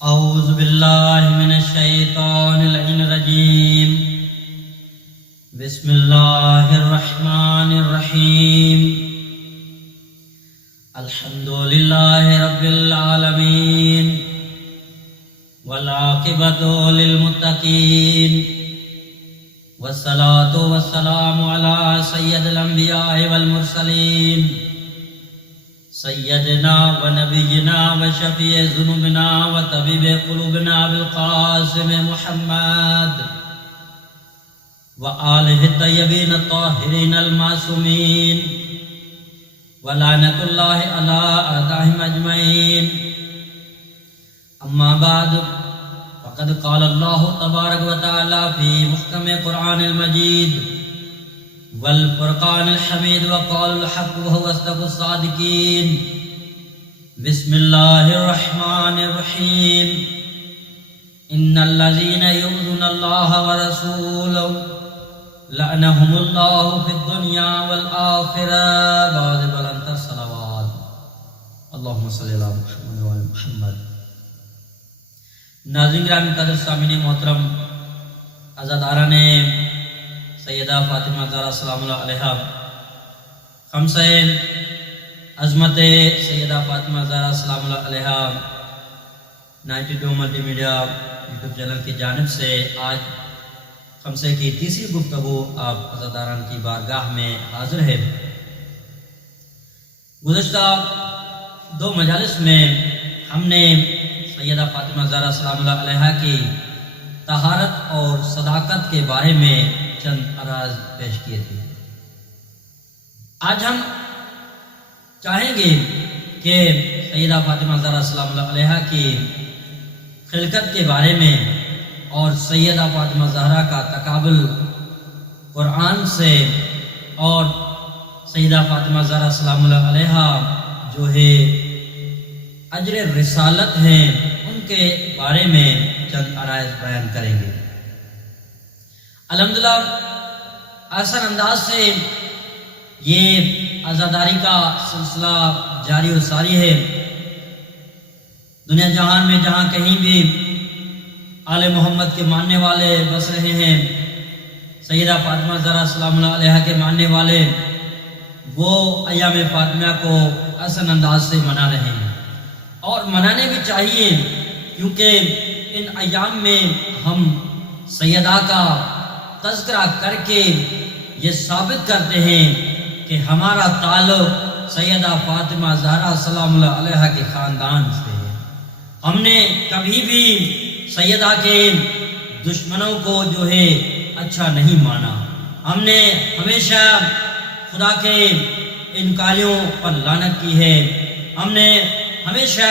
اعوذ باللہ من الشیطان اللعین الرجیم بسم اللہ الرحمن الرحیم الحمدللہ رب العالمین والعاقبۃ للمتقین والصلاة والسلام علی سید الانبیاء والمرسلین سیدنا و نبینا و شفیع ذنوبنا و طبیب قلوبنا بالقاسم محمد و آلہ الطیبین الطاہرین المعصومین و لعنت اللہ علی اعدائہم اجمعین. اما بعد فقد قال اللہ تبارک و تعالی فی محکم قرآن المجید والفرقان الحمید وقال الحق وهو اصدق الصادقین. بسم اللہ الرحمن الرحیم. ان الذین یؤذون اللہ ورسولہ لعنہم اللہ فی الدنیا والآخرہ. بعد بلندتر صلوات. اللہم صلی اللہ محمد و محمد. ناظرین گرامی قدر سامعین محترم، عزاداران سیدہ فاطمہ زہرا سلام اللہ علیہا، خمسہ عظمت سیدہ فاطمہ زہرا سلام اللہ علیہا 92 ملٹی میڈیا یوٹیوب چینل کی جانب سے آج خمسہ کی تیسری گفتگو آپ عزاداران کی بارگاہ میں حاضر ہے. گزشتہ 2 مجالس میں ہم نے سیدہ فاطمہ زہرا سلام اللہ علیہا کی طہارت اور صداقت کے بارے میں چند اراز پیش کیے تھے. آج ہم چاہیں گے کہ سیدہ فاطمہ زہرا سلام اللہ علیہا کی خلقت کے بارے میں اور سیدہ فاطمہ زہرا کا تقابل قرآن سے اور سیدہ فاطمہ زہرا سلام اللہ علیہا جو ہے اجر رسالت ہیں ان کے بارے میں چند آرائز بیان کریں گے. الحمدللہ آسان انداز سے یہ عزاداری کا سلسلہ جاری و ساری ہے. دنیا جہان میں جہاں کہیں بھی آل محمد کے ماننے والے بس رہے ہیں، سیدہ فاطمہ زہرا سلام اللہ علیہا کے ماننے والے وہ ایام فاطمہ کو آسان انداز سے منا رہے ہیں، اور منانے بھی چاہیے، کیونکہ ان ایام میں ہم سیدہ کا تذکرہ کر کے یہ ثابت کرتے ہیں کہ ہمارا تعلق سیدہ فاطمہ زہرا سلام اللہ علیہا کے خاندان سے ہے. ہم نے کبھی بھی سیدہ کے دشمنوں کو جو ہے اچھا نہیں مانا. ہم نے ہمیشہ خدا کے انکاریوں پر لعنت کی ہے. ہم نے ہمیشہ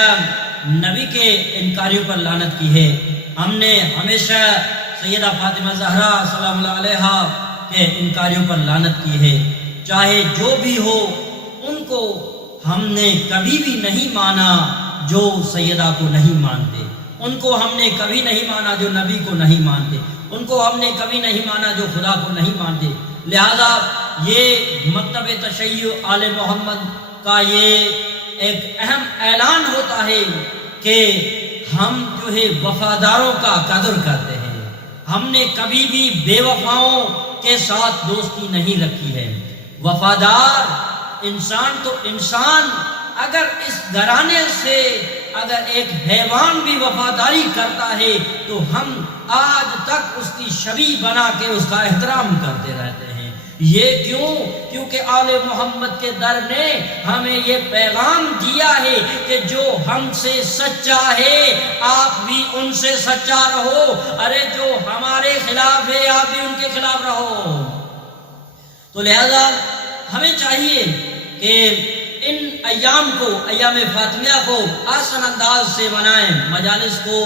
نبی کے انکاریوں پر لعنت کی ہے. ہم نے ہمیشہ سیدہ فاطمہ زہرا سلام اللہ علیہا کے انکاریوں پر لعنت کی ہے. چاہے جو بھی ہو، ان کو ہم نے کبھی بھی نہیں مانا جو سیدہ کو نہیں مانتے. ان کو ہم نے کبھی نہیں مانا جو نبی کو نہیں مانتے. ان کو ہم نے کبھی نہیں مانا جو خدا کو نہیں مانتے. لہذا یہ مکتب تشیع آل محمد کا یہ ایک اہم اعلان ہوتا ہے کہ ہم جو ہے وفاداروں کا قدر کرتے ہیں. ہم نے کبھی بھی بے وفاؤں کے ساتھ دوستی نہیں رکھی ہے. وفادار انسان تو انسان، اگر اس گھرانے سے اگر ایک حیوان بھی وفاداری کرتا ہے تو ہم آج تک اس کی شبیہ بنا کے اس کا احترام کرتے رہتے ہیں. یہ کیوں؟ کیونکہ آل محمد کے در نے ہمیں یہ پیغام دیا ہے کہ جو ہم سے سچا ہے آپ بھی ان سے سچا رہو. ارے جو ہمارے خلاف ہے آپ بھی ان کے خلاف رہو. تو لہذا ہمیں چاہیے کہ ان ایام کو، ایام فاطمیہ کو آسان انداز سے منائیں، مجالس کو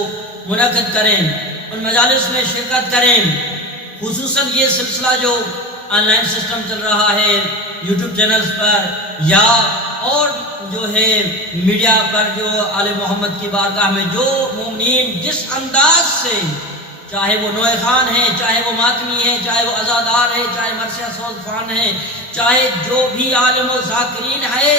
منعقد کریں، ان مجالس میں شرکت کریں. خصوصاً یہ سلسلہ جو آن لائن سسٹم چل رہا ہے یوٹیوب چینلز پر یا اور جو ہے میڈیا پر، جو آل محمد کی بارگاہ میں جو مومنین جس انداز سے، چاہے وہ نوئے خان ہیں، چاہے وہ ماتمی ہیں، چاہے وہ عزادار ہیں، چاہے مرثیہ سوز خان ہیں، چاہے جو بھی عالم و ذاکرین ہے،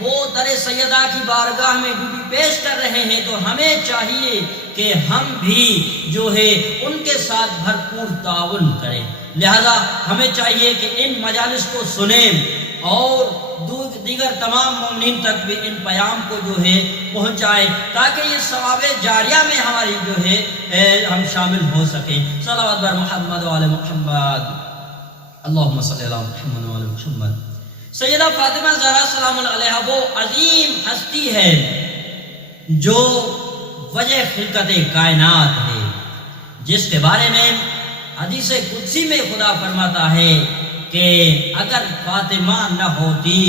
وہ در سیدہ کی بارگاہ میں ڈیوٹی پیش کر رہے ہیں تو ہمیں چاہیے کہ ہم بھی جو ہے ان کے ساتھ بھرپور تعاون کریں. لہذا ہمیں چاہیے کہ ان مجالس کو سنیں اور دیگر تمام مومنین تک بھی ان پیام کو جو ہے پہنچائیں تاکہ یہ ثواب جاریہ میں ہماری جو ہے ہم شامل ہو سکیں. صلوات بر محمد و آل محمد. اللہم صلی اللہ محمد و آل محمد. سیدہ فاطمہ زہرا سلام اللہ علیہا وہ عظیم ہستی ہے جو وجہ خلقت کائنات ہے، جس کے بارے میں حدیث قدسی میں خدا فرماتا ہے کہ اگر فاطمہ نہ ہوتی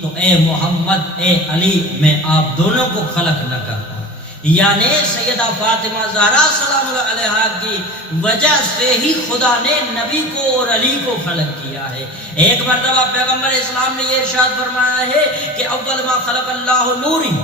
تو اے محمد اے علی میں آپ دونوں کو خلق نہ کرتا. یعنی سیدہ فاطمہ زہرا سلام اللہ علیہا کی وجہ سے ہی خدا نے نبی کو اور علی کو خلق کیا ہے. ایک مرتبہ پیغمبر اسلام نے یہ ارشاد فرمایا ہے کہ اول ما خلق اللہ نوری،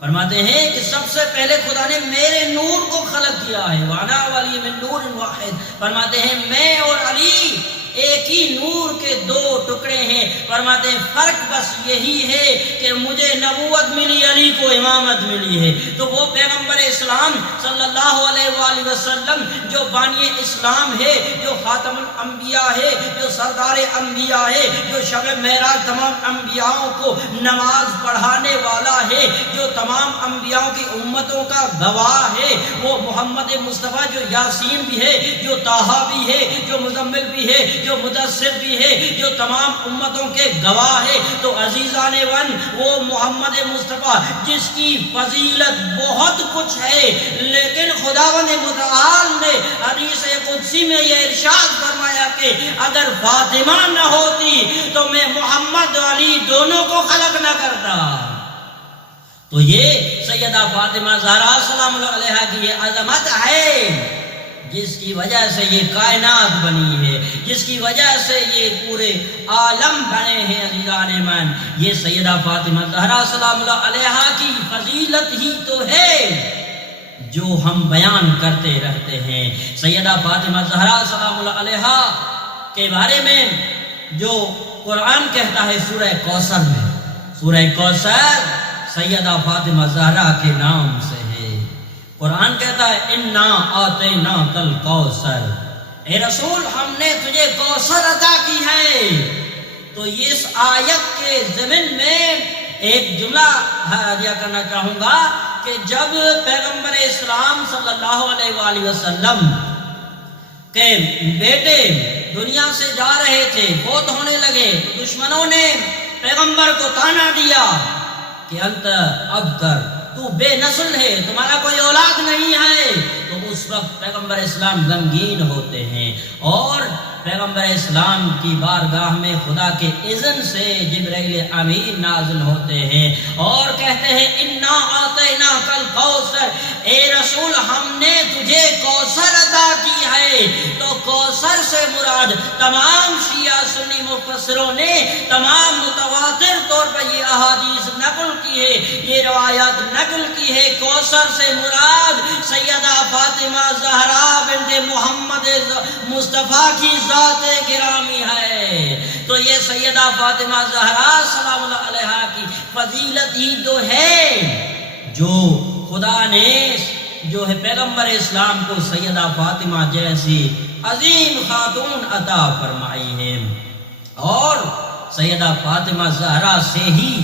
فرماتے ہیں کہ سب سے پہلے خدا نے میرے نور کو خلق کیا ہے. وانا ولی من نور واحد، فرماتے ہیں میں اور علی ایک ہی نور کے دو ٹکڑے ہیں. فرماتے ہیں فرق بس یہی ہے کہ مجھے نبوت ملی، علی کو امامت ملی ہے. تو وہ پیغمبر اسلام صلی اللہ علیہ وآلہ وسلم جو بانی اسلام ہے، جو خاتم الانبیاء ہے، جو سردار انبیاء ہے، جو شب معراج تمام انبیاءوں کو نماز پڑھانے والا ہے، جو تمام انبیاءوں کی امتوں کا گواہ ہے، وہ محمد مصطفیٰ جو یاسین بھی ہے، جو طٰہٰ بھی ہے، جو مزمل بھی ہے، جو مدثر بھی ہے، جو تمام امتوں کے گواہ ہے. تو عزیزان ون وہ محمد مصطفیٰ جس کی فضیلت بہت کچھ ہے، لیکن خداوند متعال نے حدیث قدسی میں یہ ارشاد فرمایا کہ اگر فاطمہ نہ ہوتی تو میں محمد علی دونوں کو خلق نہ کرتا. تو یہ سیدہ فاطمہ زہرا سلام اللہ علیہا کی یہ عظمت ہے جس کی وجہ سے یہ کائنات بنی ہے، جس کی وجہ سے یہ پورے عالم بنے ہیں. عزیزان من، یہ سیدہ فاطمہ زہرا سلام اللہ علیہا کی فضیلت ہی تو ہے جو ہم بیان کرتے رہتے ہیں. سیدہ فاطمہ زہرا سلام اللہ علیہا کے بارے میں جو قرآن کہتا ہے سورہ کوثر میں، سورہ کوثر سیدہ فاطمہ زہرا کے نام سے ہے. قرآن کہتا ہے انا آتیناک الکوثر، اے رسول ہم نے تجھے کوثر عطا کی ہے. تو اس آیت کے ضمن میں ایک جملہ ہدیہ کرنا چاہوں گا کہ جب پیغمبر اسلام صلی اللہ علیہ وآلہ وسلم کے بیٹے دنیا سے جا رہے تھے، فوت ہونے لگے، دشمنوں نے پیغمبر کو طعنہ دیا کہ انت ابتر، تو بے نسل ہے، تمہارا کوئی اولاد نہیں ہے. تو اس وقت پیغمبر اسلام غمگین ہوتے ہیں اور پیغمبر اسلام کی بارگاہ میں خدا کے اذن سے جبرائیل امین نازل ہوتے ہیں اور کہتے ہیں انا آتیناک الکوثر، اے رسول ہم نے تجھے کوثر عطا کی ہے. تو کوثر سے مراد تمام شیعہ سنی مفسروں نے تمام متواتر طور پر یہ احادیث نقل کی ہے، یہ روایات نقل کی ہے. کوثر سے مراد سیدہ فاطمہ زہرا بنت محمد مصطفیٰ کی ذات گرامی ہے. تو یہ سیدہ فاطمہ زہرا سلام اللہ علیہا کی فضیلت ہی تو ہے جو خدا نے جو ہے پیغمبر اسلام کو سیدہ فاطمہ جیسی عظیم خاتون عطا فرمائی ہے. اور سیدہ فاطمہ زہرا سے ہی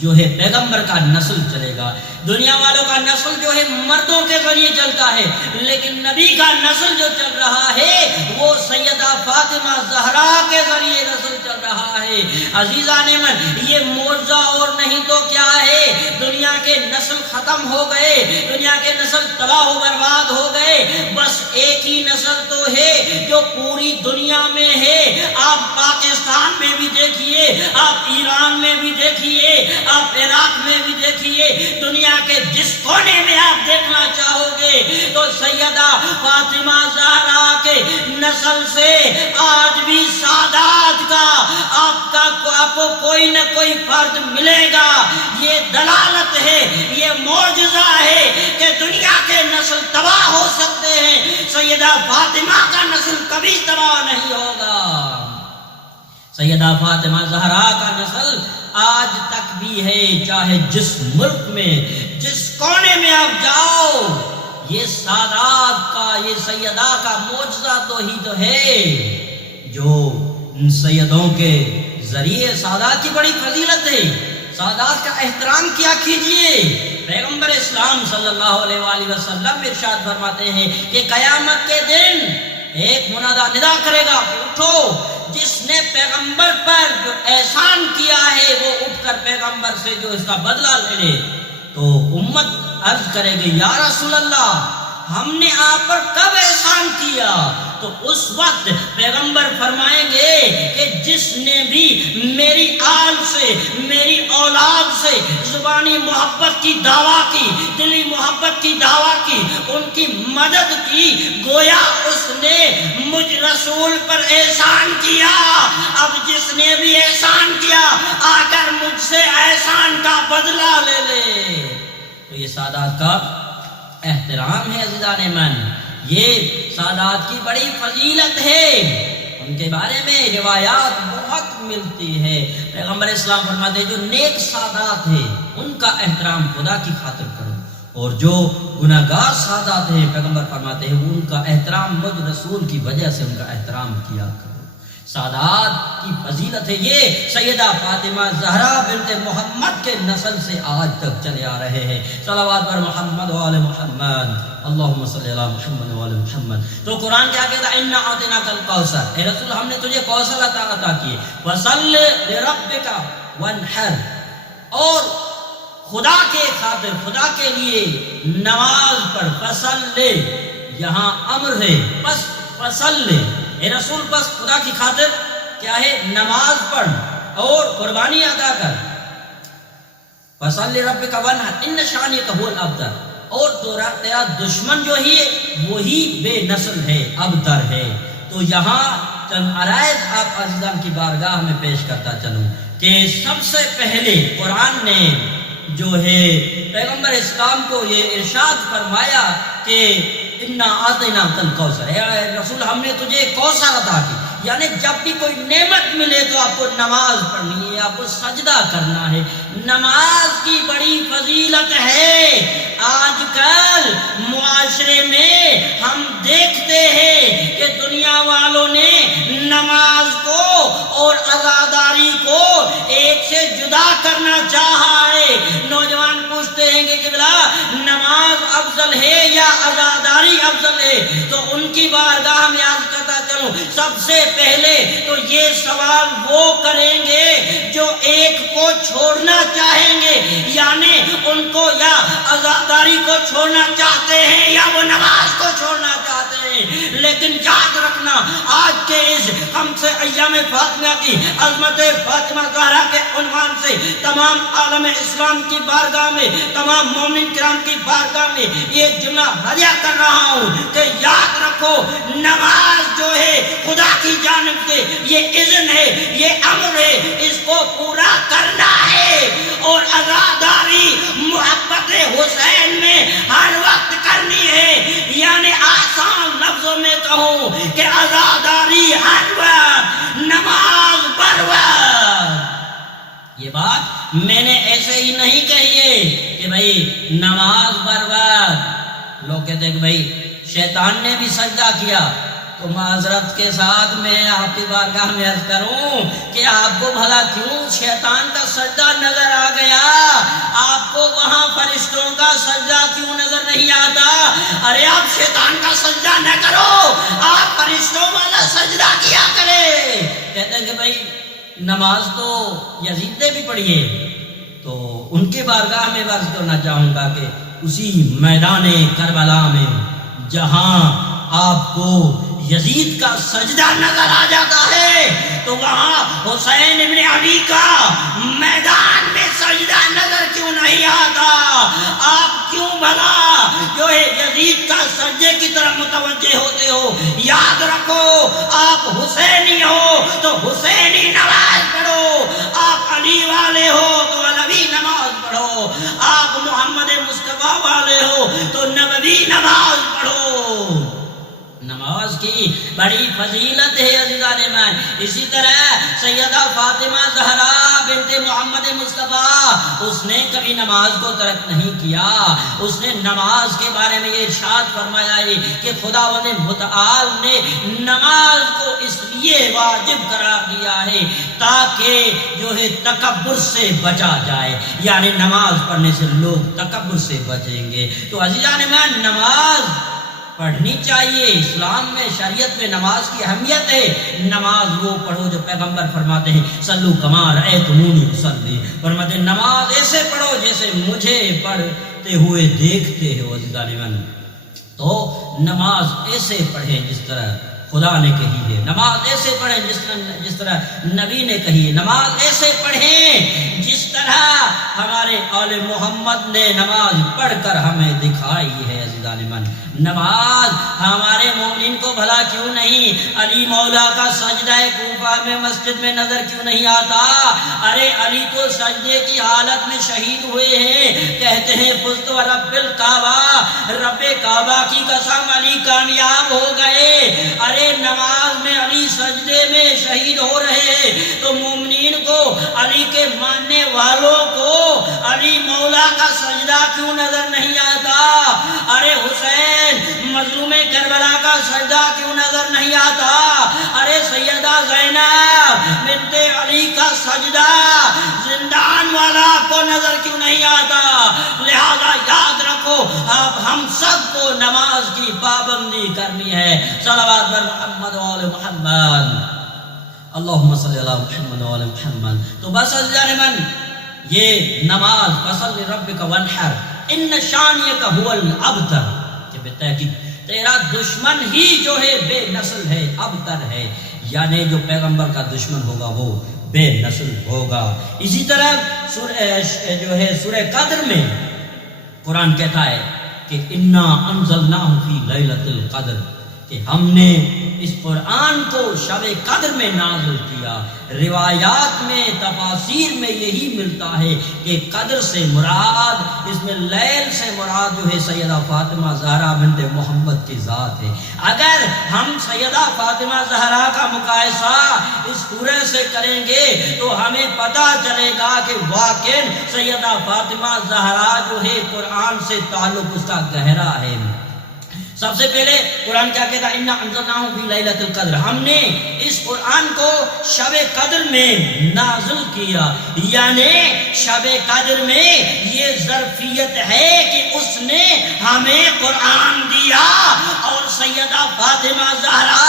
جو ہے پیغمبر کا نسل چلے گا. دنیا والوں کا نسل جو ہے مردوں کے ذریعے چلتا ہے، لیکن نبی کا نسل جو چل رہا ہے وہ سیدہ فاطمہ زہرا کے ذریعے نسل چل رہا ہے. عزیزان من، یہ معجزہ اور نہیں تو کیا ہے. دنیا کے نسل ختم ہو گئے، دنیا کے نسل تباہ و برباد ہو گئے، بس ایک ہی نسل تو ہے جو پوری دنیا میں ہے. آپ پاکستان میں بھی دیکھیے، آپ ایران میں بھی دیکھیے، آپ عراق میں بھی دیکھیے، دنیا کے جس کونے میں آپ دیکھنا چاہو گے تو سیدہ فاطمہ زہرا کے نسل سے آج بھی سادات کا آپ کو کوئی نہ کوئی فرد ملے گا. یہ دلالت ہے، یہ معجزہ ہے کہ دنیا کے نسل تباہ ہو سکتے ہیں، سیدہ فاطمہ کا نسل کبھی تباہ نہیں ہوگا. سیدہ فاطمہ زہرا کا نسل آج تک بھی ہے، چاہے جس ملک میں جس کونے میں آپ جاؤ، یہ سادات کا، یہ سیدہ کا معجزہ تو ہی تو ہے، جو ان سیدوں کے ذریعے سادات کی بڑی فضیلت ہے۔ سادات کا احترام کیا کیجئے۔ پیغمبر اسلام صلی اللہ علیہ وآلہ وسلم ارشاد فرماتے ہیں کہ قیامت کے دن ایک منادہ ندا کرے گا کہ اٹھو، جس نے پیغمبر پر جو احسان کیا ہے وہ اٹھ کر پیغمبر سے جو اس کا بدلہ لے لے۔ تو امت عرض کرے گی یا رسول اللہ، ہم نے آپ پر کب احسان کیا؟ تو اس وقت پیغمبر فرمائیں گے کہ جس نے بھی میری آل سے، میری اولاد سے زبانی محبت کی دعویٰ کی، دلی محبت کی دعویٰ کی، ان کی مدد کی، گویا اس نے مجھ رسول پر احسان کیا۔ اب جس نے بھی احسان کیا آ کر مجھ سے احسان کا بدلہ لے لے۔ تو یہ سادات کا احترام ہے عزیزان من، یہ سادات کی بڑی فضیلت ہے۔ ان کے بارے میں روایات بہت ملتی ہے۔ پیغمبر اسلام فرماتے ہیں جو نیک سادات ہیں ان کا احترام خدا کی خاطر کرو، اور جو گناہگار سادات ہیں پیغمبر فرماتے ہیں ان کا احترام مجھ رسول کی وجہ سے ان کا احترام کیا کرو۔ سادات کی فضیلت ہے، یہ سیدہ فاطمہ زہرا بنت محمد کے نسل سے آج تک چلے آ رہے ہیں۔ صلوات بر محمد و آل محمد، اللہم صلی علی محمد و آل محمد۔ تو قرآن کیا کہتا ہے؟ اِنَّا أَعْطَيْنَاكَ الْكَوْثَرَ، اے رسول ہم نے تجھے کوثر عطا کی، فَصَلِّ لِرَبِّكَ وَانْحَرْ، اور خدا کے خاطر، خدا کے لیے نماز پڑھ۔ فَصَلِّ یہاں امر ہے، بس فَصَلِّ اے رسول بس خدا کی خاطر کیا ہے؟ نماز پڑھ اور قربانی ادا کر۔ فَصَلِّ رَبِّكَ وَانْحَرْ إِنَّ شَانِئَكَ هُوَ الْأَبْتَرُ، اور تیرا دشمن جو ہی وہی بے نسل ہے، ابتر ہے۔ تو یہاں چند عرائض آپ عزیزان کی بارگاہ میں پیش کرتا چلوں کہ سب سے پہلے قرآن نے جو ہے پیغمبر اسلام کو یہ ارشاد فرمایا کہ اِنَّا أَعْطَيْنَاكَ الْكَوْثَرَ، اے رسول ہم نے تجھے کوثر عطا کی۔ یعنی جب بھی کوئی نعمت ملے تو آپ کو نماز پڑھنی ہے، آپ کو سجدہ کرنا ہے۔ نماز کی بڑی فضیلت ہے۔ آج کل معاشرے میں ہم دیکھتے ہیں کہ دنیا والوں نے نماز کو اور عزاداری کو ایک سے جدا کرنا چاہا ہے۔ نوجوان پوچھتے ہیں کہ بلا نماز افضل ہے یا عزاداری افضل ہے؟ تو ان کی بارگاہ میں عرض کرتا چلوں، سب سے پہلے تو یہ سوال وہ کریں گے جو ایک کو چھوڑنا چاہیں گے، یعنی ان کو یا عزاداری کو چھوڑنا چاہتے ہیں یا وہ نماز کو چھوڑنا چاہتے ہیں۔ لیکن یاد رکھنا آج کے اس خمس ایام فاطمہ کی عظمت فاطمہ زہرا کے عنوان سے تمام عالم اسلام کی بارگاہ میں، تمام مومن کرام کی بارگاہ میں یہ جملہ ہدیہ کر رہا ہوں کہ یاد رکھو نماز جو ہے خدا کی جانب سے یہ اذن ہے، یہ امر ہے، اس کو پورا کرنا ہے۔ اور عزاداری محبت حسین میں ہر وقت کرنی ہے، یعنی آسان لفظوں میں کہوں کہ عزاداری ہر وقت، نماز بر وقت۔ یہ بات میں نے ایسے ہی نہیں کہی ہے کہ بھئی نماز بر وقت۔ لوگ کہتے ہیں کہ بھئی شیطان نے بھی سجدہ کیا، تو معذرت کے ساتھ میں آپ کی بارگاہ میں عرض کروں کہ آپ کو بھلا کیوں شیطان کا سجدہ نظر آ گیا؟ آپ کو وہاں فرشتوں کا سجدہ کیوں نظر نہیں آتا؟ ارے آپ شیطان کا سجدہ نہ کرو، آپ فرشتوں والا سجدہ کیا کرے۔ کہتے ہیں کہ بھائی نماز تو یزید نے بھی پڑھی ہے، تو ان کے بارگاہ میں عرض کرنا چاہوں گا کہ اسی میدان کربلا میں جہاں آپ کو یزید کا سجدہ نظر آ جاتا ہے تو وہاں حسین ابن علی کا میدان میں سجدہ نظر کیوں نہیں آتا؟ آپ کیوں بھلا جو ہے یزید کا سجدے کی طرف متوجہ ہوتے ہو؟ یاد رکھو آپ حسینی ہو تو حسینی نماز پڑھو، آپ علی والے ہو تو علوی نماز پڑھو، آپ محمد مصطفیٰ والے ہو تو نبوی نماز پڑھو۔ نماز کی کی بڑی فضیلت ہے عزیزان ایمان۔ اسی طرح سیدہ فاطمہ زہرا بنت محمد مصطفیٰ، اس نے کبھی نماز کو ترک نہیں کیا۔ اس نے نماز کے بارے میں یہ ارشاد فرمایا ہے کہ خداوند متعال نے نماز کو اس لیے واجب قرار دیا ہے تاکہ جو ہے تکبر سے بچا جائے، یعنی نماز پڑھنے سے لوگ تکبر سے بچیں گے۔ تو عزیزان ایمان، نماز پڑھنی چاہیے۔ اسلام میں، شریعت میں نماز کی اہمیت ہے۔ نماز وہ پڑھو جو پیغمبر فرماتے ہیں صلو کما رأیتمونی اصلی، فرماتے ہیں نماز ایسے پڑھو جیسے مجھے پڑھتے ہوئے دیکھتے ہو۔ عزیزان ایمان، تو نماز ایسے پڑھیں جس طرح خدا نے کہی ہے، نماز ایسے پڑھیں جس طرح نبی نے کہی ہے، نماز ایسے پڑھیں جس طرح ہمارے آل محمد نے نماز پڑھ کر ہمیں دکھائی ہے۔ عزیزان ایمان، نماز ہمارے مومنین کو بھلا کیوں نہیں علی مولا کا سجدہ کوفہ میں مسجد میں نظر کیوں نہیں آتا؟ ارے علی تو سجدے کی حالت میں شہید ہوئے ہیں، کہتے ہیں فزت ورب الکعبہ، رب کعبہ کی قسم علی کامیاب ہو گئے۔ ارے نماز میں علی سجدے میں شہید ہو رہے ہیں تو مومنین کو، علی کے ماننے والوں کو علی مولا کا سجدہ کیوں نظر نہیں آتا؟ ارے حسین مظلوم کربلا کا سجدہ کیوں نظر نہیں آتا؟ ارے سیدہ زینب بنت علی کا سجدہ زندان والا کو نظر کیوں نہیں آتا؟ لہذا یاد رکھو، اب ہم سب کو نماز کی پابندی کرنی ہے۔ صلوات بر محمد و آل محمد، اللہم صلی اللہ محمد و آل محمد۔ تو بس عزیزان من، یہ نماز فصل ربک وانحر ان شانیک هو الابتر، کہ بتحقیق تیرا دشمن ہی جو ہے بے نسل ہے، ابتر ہے، یعنی جو پیغمبر کا دشمن ہوگا وہ بے نسل ہوگا۔ اسی طرح سورہ قدر میں قرآن کہتا ہے کہ انا انزلناہ فی لیلۃ القدر، کہ ہم نے اس قرآن کو شب قدر میں نازل کیا۔ روایات میں، تفاسیر میں یہی ملتا ہے کہ قدر سے مراد، اس میں لیل سے مراد جو ہے سیدہ فاطمہ زہرا بنت محمد کی ذات ہے۔ اگر ہم سیدہ فاطمہ زہرا کا مقایسہ اس سورہ سے کریں گے تو ہمیں پتہ چلے گا کہ واقعاً سیدہ فاطمہ زہرا جو ہے قرآن سے تعلق اس کا گہرا ہے۔ سب سے پہلے قرآن کیا کہتا ہے؟ انا انزلناہ فی لیلۃ القدر، ہم نے اس قرآن کو شب قدر میں نازل کیا، یعنی شب قدر میں یہ ظرفیت ہے کہ اس نے ہمیں قرآن دیا، اور سیدہ فاطمہ زہرا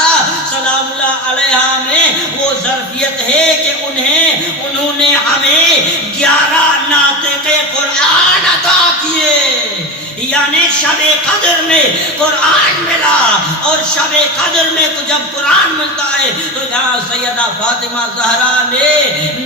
سلام اللہ علیہا میں وہ ظرفیت ہے کہ انہوں نے ہمیں 11 ناطق قرآن عطا کیے، یعنی شب قدر میں قرآن ملا، اور شب قدر میں تو جب قرآن ملتا ہے تو یہاں سیدہ فاطمہ زہرا نے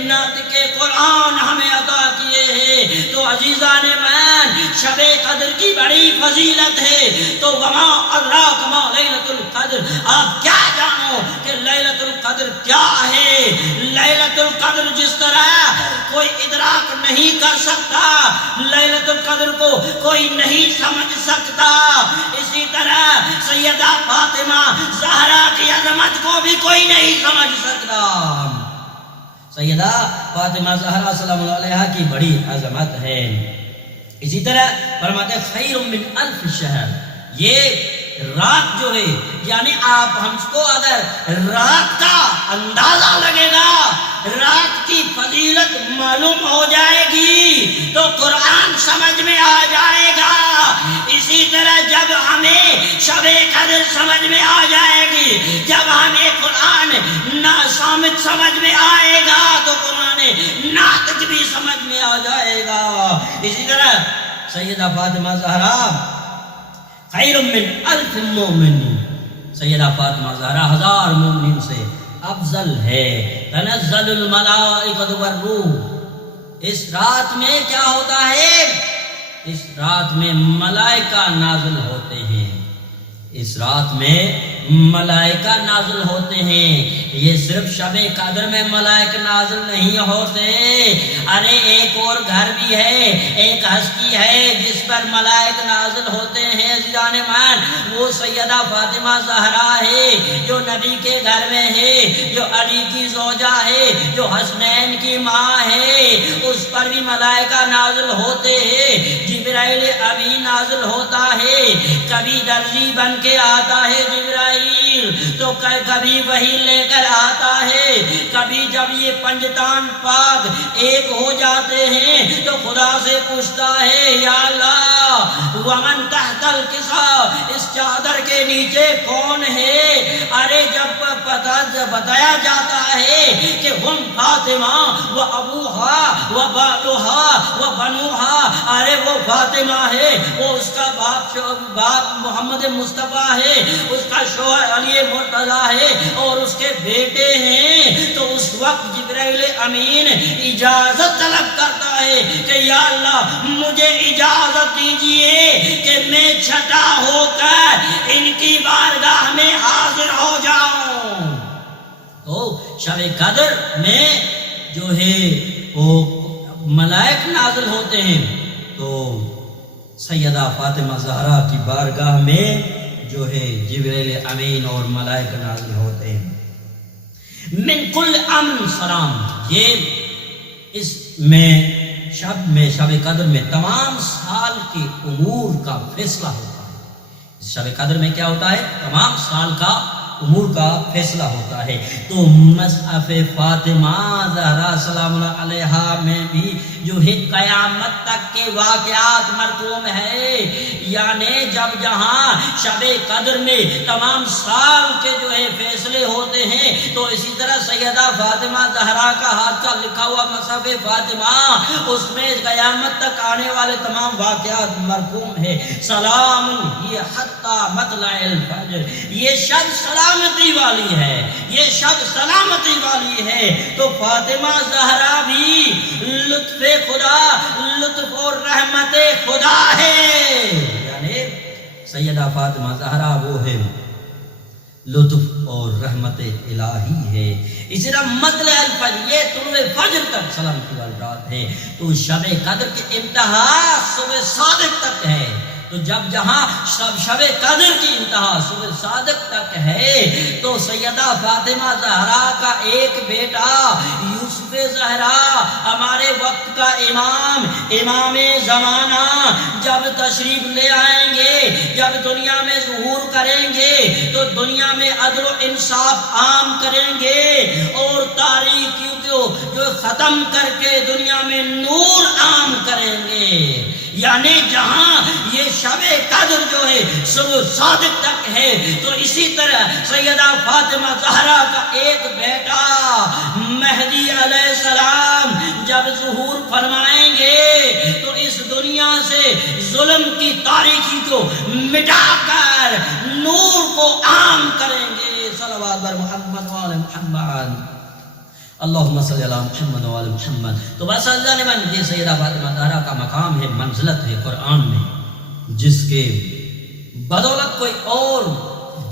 ناطق قرآن ہمیں عطا کیے ہیں۔ تو عزیزان من، شب قدر کی بڑی فضیلت ہے۔ تو وما ادراک ما لیلۃ القدر، آپ کیا جانو کہ لیلۃ القدر کیا ہے؟ لیلۃ القدر جس طرح کوئی ادراک نہیں کر سکتا، لیلۃ القدر کو کوئی نہیں سمجھ سکتا، اسی طرح سیدہ فاطمہ زہرا کی عظمت کو بھی کوئی نہیں سمجھ سکتا۔ سیدہ فاطمہ زہرا سلام اللہ علیہا کی بڑی عظمت ہے۔ اسی طرح فرماتے ہیں خیر من الف شہر، یہ رات جو ہے، یعنی آپ ہم کو اگر رات کا اندازہ لگے گا، رات کی فضیلت معلوم ہو جائے گی تو قرآن سمجھ میں آ جائے گا۔ اسی طرح جب ہمیں شب قدر سمجھ میں آ جائے گی، جب ہمیں قرآن سامت سمجھ میں آئے گا تو قرآن ناطق بھی سمجھ میں آ جائے گا۔ اسی طرح سیدہ فاطمہ زہرا خیر من الف مومن، سیدہ فاطمہ زہرا 1000 مومنین سے افضل ہے۔ تنزل الملائکۃ والروح، اس رات میں کیا ہوتا ہے؟ اس رات میں ملائکہ نازل ہوتے ہیں، اس رات میں ملائکہ نازل ہوتے ہیں. یہ صرف شب قدر میں ملائکہ نازل نہیں ہوتے. ارے ایک اور گھر بھی ہے، ایک ہستی ہے جس پر ملائکہ نازل ہوتے ہیں عزیزان مان. وہ سیدہ فاطمہ زہرا ہے جو نبی کے گھر میں ہے، جو علی کی زوجہ ہے، جو حسنین کی ماں ہے. اس پر بھی ملائکہ نازل ہوتے ہیں. جبرائیل امین نازل ہوتا ہے. کبھی درزی بن کے آتا ہے جبرائیل، تو کبھی وہی لے کر آتا ہے. کبھی جب یہ پنجتان پاک ایک ہو جاتے ہیں تو خدا سے پوچھتا ہے یا اللہ ومن تحت الکسا، اس چادر کے نیچے کون ہے؟ ارے جب بتایا جاتا ہے کہ ہم فاطمہ و ابوہا و بالوہا و بنوہا، ارے وہ فاطمہ ہے، وہ اس کا باپ محمد مصطفیٰ ہے، اس کا شوہر علی مرتضیٰ ہے اور اس کے بیٹے ہیں. تو اس وقت جبرائیل امین اجازت طلب کرتا ہے کہ یا اللہ مجھے اجازت دیجئے کہ میں چھٹا ہو کر ان کی بارگاہ میں حاضر ہو جاؤں. تو شب قدر میں جو ہے وہ ملائک نازل ہوتے ہیں. تو سیدہ فاطمہ زہرا کی بارگاہ میں جو ہے جبرائیل امین اور ملائکہ نازل ہوتے ہیں. من کل امن سلام. یہ اس میں شب قدر میں تمام سال کے امور کا فیصلہ ہوتا ہے. شب قدر میں کیا ہوتا ہے؟ تمام سال کا امور کا فیصلہ ہوتا ہے. تو مصحف فاطمہ زہرا سلام اللہ علیہا میں بھی جو ہے قیامت تک کے واقعات مرقوم ہے. یعنی جب جہاں شب قدر میں تمام سال کے جو ہے فیصلے ہوتے ہیں، تو اسی طرح سیدہ فاطمہ زہرا کا ہاتھ کا لکھا ہوا مصحف فاطمہ، اس میں قیامت تک آنے والے تمام واقعات مرقوم ہے. سلام ہی حتی مطلع الفجر. یہ شب سلامتی والی ہے، یہ شب سلامتی والی ہے. تو فاطمہ زہرا بھی لطف خدا، لطف اور رحمت خدا ہے. یعنی سیدہ فاطمہ زہرا وہ ہے لطف اور رحمت الہی ہے. اسی طرح مطلع الفجر، یہ طلوع فجر تک سلامتی والی رات ہے. تو شب قدر کے انتہا صبح صادق تک ہے. تو جب جہاں شب قدر کی انتہا صبح صادق تک ہے، تو سیدہ فاطمہ زہرا کا ایک بیٹا یوسف زہرا ہمارے وقت کا امام زمانہ جب تشریف لے آئیں گے، جب دنیا میں ظہور کریں گے، تو دنیا میں عدل و انصاف عام کریں گے اور تاریکیوں کو جو ختم کر کے دنیا میں نور عام کریں گے. یعنی جہاں یہ شب قدر جو ہے صبح صادق تک ہے، تو اسی طرح سیدہ فاطمہ زہرا کا ایک بیٹا مہدی علیہ السلام جب ظہور فرمائیں گے، تو اس دنیا سے ظلم کی تاریکی کو مٹا کر نور کو عام کریں گے. صلوات بر محمد و آل محمد. اللہم صلی اللہ محمد و آل محمد. تو بس اللہ نے من یہ سیدہ فاطمہ زہرا کا مقام ہے، منزلت ہے قرآن میں، جس کے بدولت کوئی اور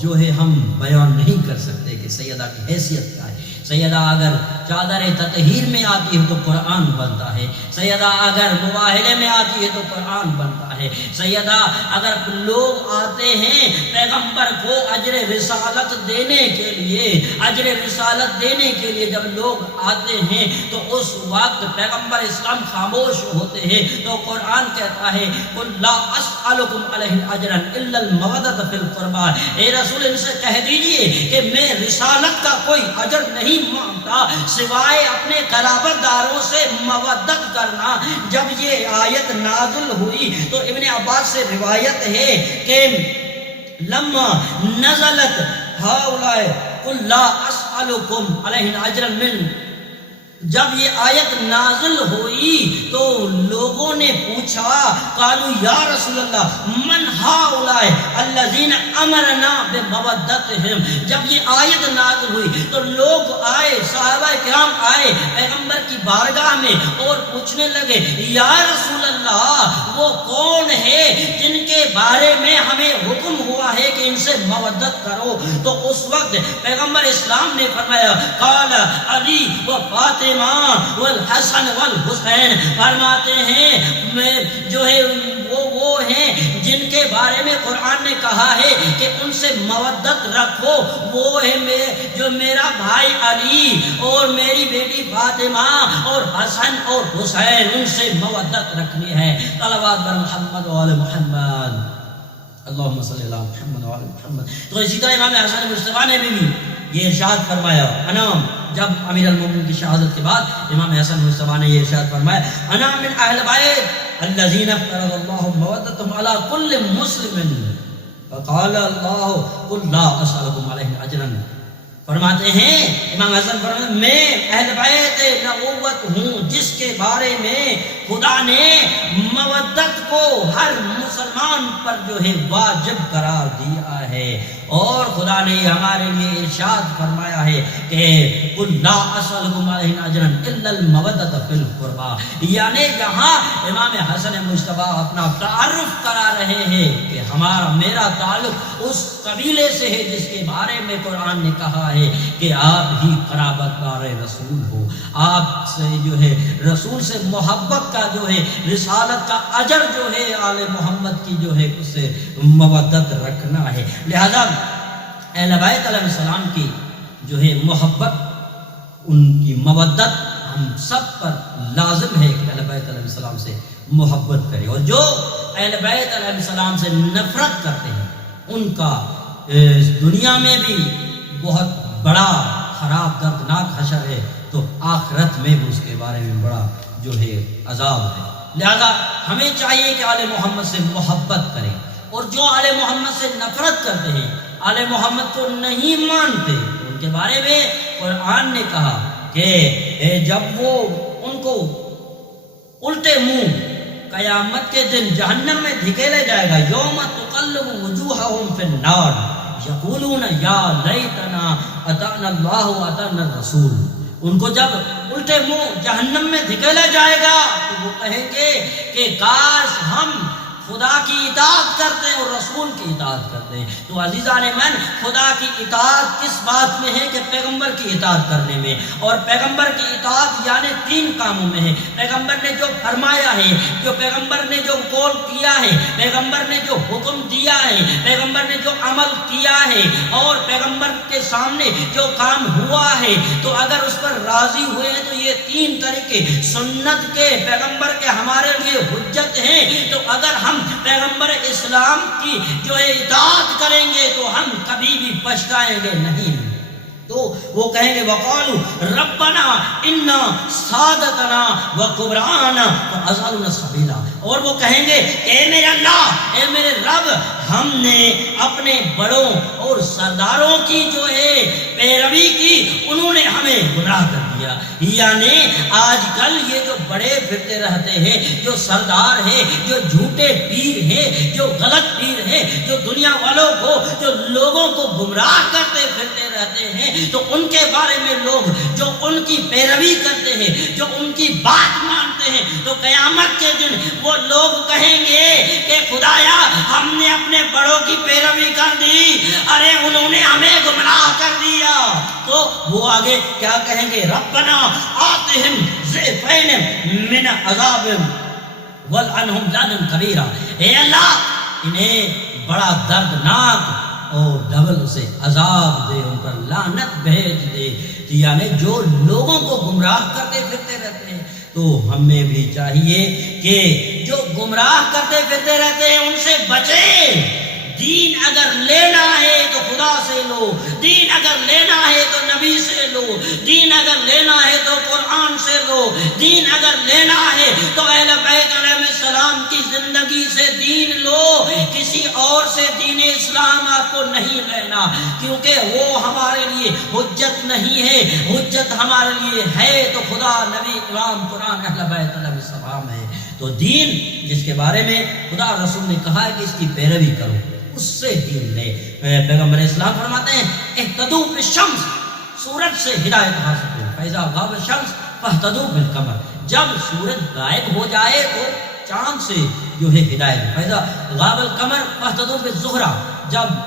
جو ہے ہم بیان نہیں کر سکتے کہ سیدہ کی حیثیت کیا ہے. سیدہ اگر چادر تطہیر میں آتی ہے تو قرآن بنتا ہے. سیدہ اگر مباہلے میں آتی ہے تو قرآن بنتا ہے. سیدہ اگر لوگ آتے ہیں پیغمبر کو اجر رسالت دینے کے لیے، جب لوگ آتے ہیں تو اس وقت پیغمبر اسلام خاموش ہوتے ہیں، تو قرآن کہتا ہے قل لا اسألکم علیہ اجرا الا المودۃ فی القربى. اے رسول ان سے کہہ دیجئے کہ میں رسالت کا کوئی اجر نہیں مانگتا سوائے اپنے قرابت داروں سے مودت کرنا. جب یہ آیت نازل ہوئی تو ابن عباس سے روایت ہے کہ لما نزلت ہؤلاء قل لا اسألکم علیہ اجرا من، جب یہ آیت نازل ہوئی تو لوگوں نے پوچھا قالوا یا رسول اللہ من ہؤلاء ہؤلاء الذین امرنا بمودتہم، جب یہ آیت نازل ہوئی تو لوگ آئے، صحابہ کرام آئے پیغمبر کی بارگاہ میں اور پوچھنے لگے یا رسول اللہ وہ کون ہے جن کے بارے میں ہمیں حکم ہوا ہے کہ ان سے مودت کرو؟ تو اس وقت پیغمبر اسلام نے فرمایا قال علی و فاطمہ والحسن والحسین، فرماتے ہیں میں جو ہے وہ ہیں جن کے بارے میں قرآن نے کہا ہے کہ ان سے مودت رکھو، وہ ہے جو میرا بھائی علی اور میری بیٹی فاطمہ اور حسن اور حسین، ان سے مودت رکھنی ہے۔ صلوات بر محمد و آل محمد، اللہم صلی اللہ محمد و آل محمد۔ تو اسی طرح امام حسن مصطفیٰ نے بھی یہ ارشاد فرمایا، انا جب امیر المومنین کی شہادت کے بعد امام حسن مصطفیٰ نے یہ ارشاد فرمایا انا من اہل بیت الذین فرض اللہ مودتهم علی کل مسلم فقال اللہ قل لا اسألکم علیہ اجرا، فرماتے ہیں امام حسن فرماتے ہیں میں اہل بیت نبوت ہوں جس کے بارے میں خدا نے مودت کو ہر مسلمان پر جو ہے واجب قرار دیا ہے، اور خدا نے ہمارے لیے ارشاد فرمایا ہے کہ قل لا اسألکم علیہ اجرا الا المودۃ فی القربى، یعنی یہاں امام حسن مصطفیٰ اپنا تعارف کرا رہے ہیں کہ میرا تعلق اس قبیلے سے ہے جس کے بارے میں قرآن نے کہا ہے کہ آپ ہی قرابت دار رسول ہو، آپ سے جو ہے رسول سے محبت کا جو ہے رسالت کا اجر جو ہے آل محمد کی جو ہے اس سے مودت رکھنا ہے۔ لہذا اہل بیت علیہ السلام کی جو ہے محبت، ان کی مودت ہم سب پر لازم ہے کہ اہل بیت علیہ السلام سے محبت کرے، اور جو اہل بیت علیہ السلام سے نفرت کرتے ہیں ان کا دنیا میں بھی بہت بڑا خراب دردناک حشر ہے، تو آخرت میں بھی اس کے بارے میں بڑا جو ہے عذاب ہے۔ لہذا ہمیں چاہیے کہ آل محمد سے محبت کریں، اور جو آل محمد سے نفرت کرتے ہیں، آل محمد کو نہیں مانتے، ان کے بارے میں قرآن نے کہا کہ جب وہ ان کو الٹے منہ قیامت کے دن جہنم میں دھکیلے جائے گا، یوم تقلب وجوہہم فی النار یقولون یا لیتنا اطعنا اللہ واطعنا الرسول، ان کو جب الٹے منہ جہنم میں دھکیلا جائے گا تو وہ کہیں گے کہ کاش ہم خدا کی اطاعت کرتے ہیں اور رسول کی اطاعت کرتے ہیں۔ تو عزیزان من، خدا کی اطاعت کس بات میں ہے کہ پیغمبر کی اطاعت کرنے میں، اور پیغمبر کی اطاعت یعنی تین کاموں میں ہے۔ پیغمبر نے جو فرمایا ہے، جو پیغمبر نے جو قول کیا ہے، پیغمبر نے جو حکم دیا ہے، پیغمبر نے جو عمل کیا ہے، اور پیغمبر کے سامنے جو کام ہوا ہے، تو اگر اس پر راضی ہوئے ہیں تو یہ تین طریقے سنت کے، پیغمبر کے ہمارے لیے حجت ہیں۔ تو اگر ہم پیغمبر اسلام کی جو اطاعت کریں گے تو ہم کبھی بھی پچھتائیں گے نہیں۔ تو وہ کہیں گے وقالوا ربنا انا سادتنا وکبرانا فاضلونا السبیلا، اور وہ کہیں گے اے میرے اللہ، اے میرے رب، ہم نے اپنے بڑوں اور سرداروں کی جو ہے پیروی کی، انہوں نے ہمیں گمراہ کر دیا۔ یعنی آج کل یہ جو بڑے پھرتے رہتے ہیں، جو سردار ہیں، جو جھوٹے پیر ہیں، جو غلط پیر ہیں، جو دنیا والوں کو، جو لوگوں کو گمراہ کرتے پھرتے رہتے ہیں، تو ان کے بارے میں لوگ جو ان کی پیروی کرتے ہیں، جو ان کی بات مانتے ہیں، تو قیامت کے دن وہ لوگ کہیں گے کہ خدایا ہم نے اپنے بڑوں کی پیروی کر دی، ارے انہوں نے ہمیں گمراہ کر دیا۔ تو وہ آگے کیا کہیں گے؟ ربنا آتہم ضعفین من عذاب والعنہم لعنا کبیرا، اے اللہ انہیں بڑا دردناک اور ڈبل سے عذاب دے، ان پر لعنت بھیج دے۔ یعنی جو لوگوں کو گمراہ کرتے پھرتے رہتے ہیں، تو ہمیں بھی چاہیے کہ جو گمراہ کرتے پھرتے رہتے ہیں ان سے بچیں۔ دین اگر لینا ہے تو خدا سے لو، دین اگر لینا ہے تو نبی سے لو، دین اگر لینا ہے تو قرآن سے لو، دین اگر لینا ہے تو اہل بیت علیہ السلام کی زندگی سے دین لو، کسی اور سے دین اسلام آپ کو نہیں لینا، کیونکہ وہ ہمارے لیے حجت نہیں ہے۔ حجت ہمارے لیے ہے تو خدا، نبی، امام، قرآن، اہل بیت علیہ السلام ہے۔ تو دین جس کے بارے میں خدا رسول نے کہا ہے کہ اس کی پیروی کرو، اس سے دین لے. پیغمبر اسلام فرماتے ہیں اہتدوا بالشمس، سورج سے ہدایت حاصل کرو. فاذا غاب الشمس فاہتدوا بالقمر، جب سورج غائب ہو جائے تو چاند سے جو ہے ہدایت. فاذا غاب القمر فاہتدوا بالزہرہ، جب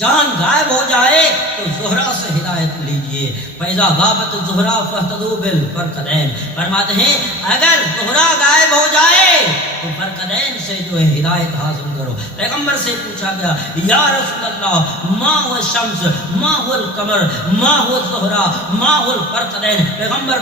چاند غائب ہو جائے تو زہرہ سے ہدایت لیجئے. فَإِذَا غَابَتِ الزُّهْرَةُ فَاهْتَدُوا بِالْفَرْقَدَيْنِ، فرماتے ہیں اگر زہرہ غائب ہو جائے تو فرقدین سے جو ہے ہدایت حاصل کرو. پیغمبر سے پوچھا گیا یا رسول اللہ ما هو الشمس ما هو القمر ما هو الزہرہ ما هو الفرقدین. پیغمبر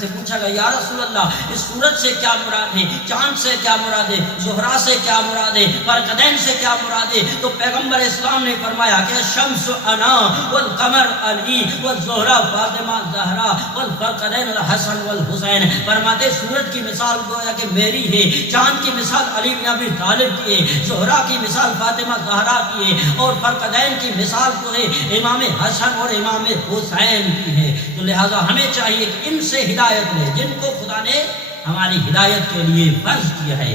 سے پوچھا گیا یا رسول اللہ اس سورج سے کیا مراد ہے، چاند سے کیا مراد ہے، زہرہ سے کیا مراد ہے، فرقدین سے کیا مراد ہے. تو پیغمبر اسلام نے فرمایا کہ الشمس انا والقمر علی والزہرہ فاطمہ زہرا والفرقدین الحسن والحسین. فرماتے سورج کی مثال گویا کہ میری ہے، چاند کی مثال علی بن ابی طالب کی ہے، زہرا کی مثال فاطمہ زہرا کی ہے، اور فرقدین کی مثال جو ہے امام حسن اور امام حسین کی ہے. تو لہٰذا ہمیں چاہیے کہ ان سے ہدایت لے جن کو خدا نے ہماری ہدایت کے لیے فرض کیا ہے.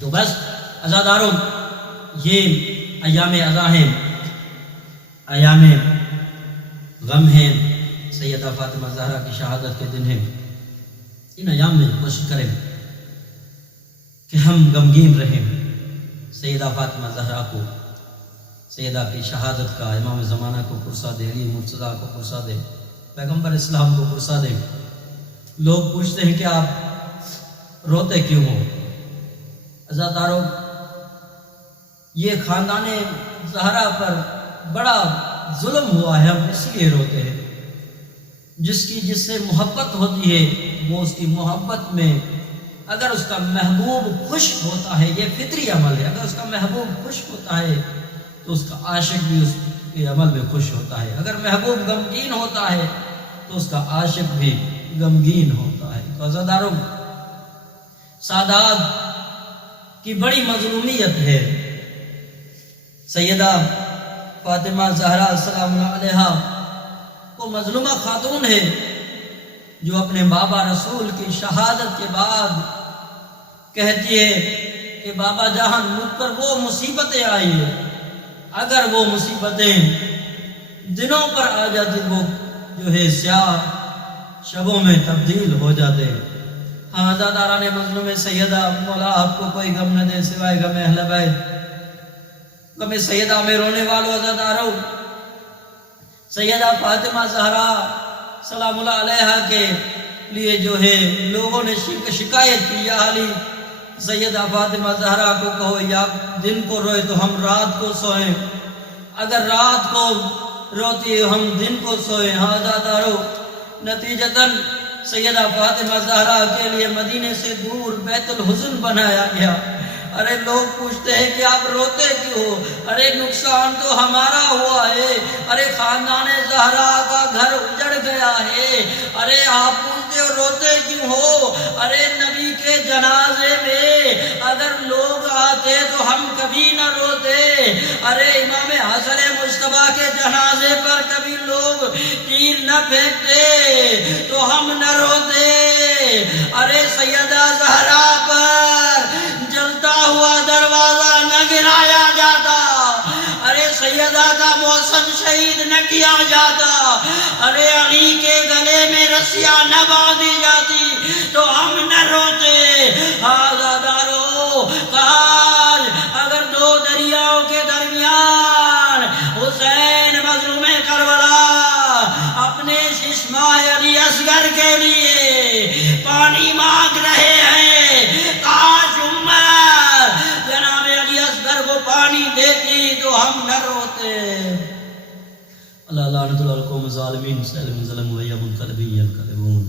تو بس عزاداروں یہ ایام عزا ہیں، ایام غم ہیں، سیدہ فاطمہ زہرا کی شہادت کے دن ہیں. ان ایام میں کوشش کریں کہ ہم غمگین رہیں، سیدہ فاطمہ زہرا کو، سیدہ کی شہادت کا، امام زمانہ کو پرسہ دے، علی مرتضیٰ کو پرسہ دے، پیغمبر اسلام کو پرسہ دے. لوگ پوچھتے ہیں کہ آپ روتے کیوں ہو؟ عزاداروں یہ خاندان زہرا پر بڑا ظلم ہوا ہے، ہم اس لیے روتے ہیں. جس سے محبت ہوتی ہے وہ اس کی محبت میں اگر اس کا محبوب خوش ہوتا ہے، یہ فطری عمل ہے، اگر اس کا محبوب خوش ہوتا ہے تو اس کا عاشق بھی اس کے عمل میں خوش ہوتا ہے. اگر محبوب غمگین ہوتا ہے تو اس کا عاشق بھی غمگین ہوتا ہے. تو عزاداروں سادات کی بڑی مظلومیت ہے. سیدہ فاطمہ زہرا سلام اللہ علیہا وہ مظلومہ خاتون ہے جو اپنے بابا رسول کی شہادت کے بعد کہتی ہے کہ بابا جان مجھ پر وہ مصیبتیں آئی ہیں، اگر وہ مصیبتیں دنوں پر آ جاتی وہ جو ہے سیاہ شبوں میں تبدیل ہو جاتے. ہاں عزاداران مظلوم سیدہ مولا آپ کو کوئی غم نہ دے سوائے غم اہل بیت. غم سیدہ میں رونے والوں عزاداروں سیدہ فاطمہ زہرا سلام اللہ علیہا کے لیے جو ہے لوگوں نے شکایت کی یا علی سیدہ فاطمہ زہرا کو کہو یا دن کو روئے تو ہم رات کو سوئیں، اگر رات کو روتی ہم دن کو سوئیں. ہاں عزاداروں نتیجتاً سیدہ فاطمہ زہرا کے لیے مدینے سے دور بیت الحزن بنایا گیا. ارے لوگ پوچھتے ہیں کہ آپ روتے کیوں ہو؟ ارے نقصان تو ہمارا ہوا ہے، ارے خاندان زہرا کا گھر اجڑ گیا ہے. ارے آپ پوچھتے ہو روتے کیوں ہو؟ ارے نبی کے جنازے میں اگر لوگ آتے تو ہم کبھی نہ روتے. ارے امام حسن مصطفیٰ کے جنازے پر کبھی لوگ تیر نہ پھینکتے تو ہم نہ روتے. ارے سیدہ زہرا پر جلتا ہوا دروازہ نہ گرایا جاتا، ارے سیدہ کا موسم شہید نہ کیا جاتا، ارے علی کے گلے میں رسیاں نہ باندھی جاتی تو ہم نہ روتے. عزادارو کاش اگر دو دریاؤں کے درمیان حسین مظلوم کربلا اپنے ششماہ علی اصغر کے لیے پانی مانگ رہے ہیں، کاش امت جناب علی اصغر کو پانی دیتی تو ہم نہ روتے. اللہ لعنت القوم الظالمین سلم ظلم و یا منقلبین ینقلبون.